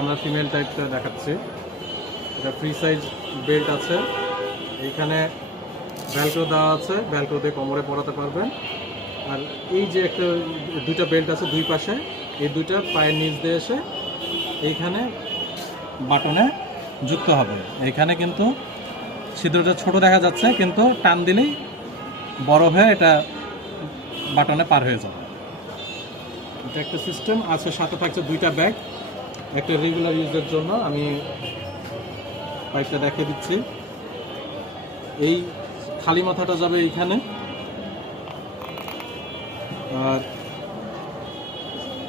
আমরা ফিমেল টাইপটা দেখাচ্ছি। এটা ফ্রি সাইজ বেল্ট আছে। এইখানে ভ্যালক্রো দেওয়া আছে। ভ্যালক্রো দিয়ে কোমরে পরাতে পারবেন। আর এই যে একটা, দুইটা বেল্ট আছে দুই পাশে, এই দুইটা পায়ের নিচ দিয়ে এসে এইখানে বাটনে যুক্ত হবে। এইখানে কিন্তু ছিদ্রটা ছোট দেখা যাচ্ছে, কিন্তু টান দিলেই বড় হয়ে এটা বাটনে পার হয়ে যাবে। এটা একটা সিস্টেম আছে, সাথে থাকছে দুইটা ব্যাগ একটা রেগুলার ইউজের জন্য আমি পাইপটা দেখিয়ে দিচ্ছি। এই খালি মাথাটা যাবে এইখানে। আর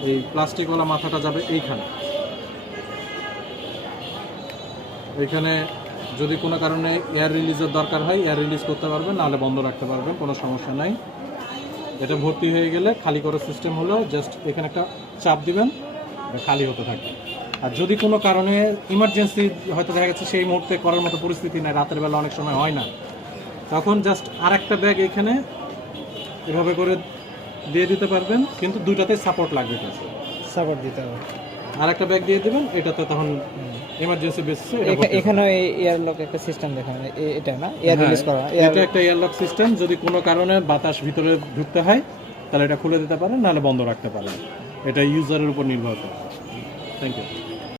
এই প্লাস্টিকওয়ালা মাথাটা যাবে এইখানে। এইখানে যদি কোনো কারণে এয়ার রিলিজের দরকার হয় এয়ার রিলিজ করতে পারবেন, নাহলে বন্ধ রাখতে পারবেন, কোনো সমস্যা নাই। এটা ভর্তি হয়ে গেলে খালি করার সিস্টেম হলো জাস্ট এখানে একটা চাপ দিবেন খালি হতে থাকবে। আর যদি কোনো কারণে ইমার্জেন্সি হয়তো দেখা গেছে সেই মুহূর্তে করার মতো পরিস্থিতি নাই রাতের বেলা অনেক সময় হয় না। তখন জাস্ট আর একটা ব্যাগ এখানে এভাবে করে দিয়ে দিতে পারবেন কিন্তু দুইটাতে সাপোর্ট লাগবে সাপোর্ট দিতে হবে। আর একটা ব্যাগ দিয়ে দিবেন এটাতে তখন ইমার্জেন্সি বেসিসে। এখানেও এই এয়ারলক একটা সিস্টেম দেখানো এটা না? এয়ার হ্যাঁ, রিলিজ করা এটা একটা এয়ারলক সিস্টেম যদি কোনো কারণে বাতাস ভিতরে ঢুকতে হয় তাহলে এটা খুলে দিতে পারেন নাহলে বন্ধ রাখতে পারেন। এটা ইউজারের উপর নির্ভর করে। Thank you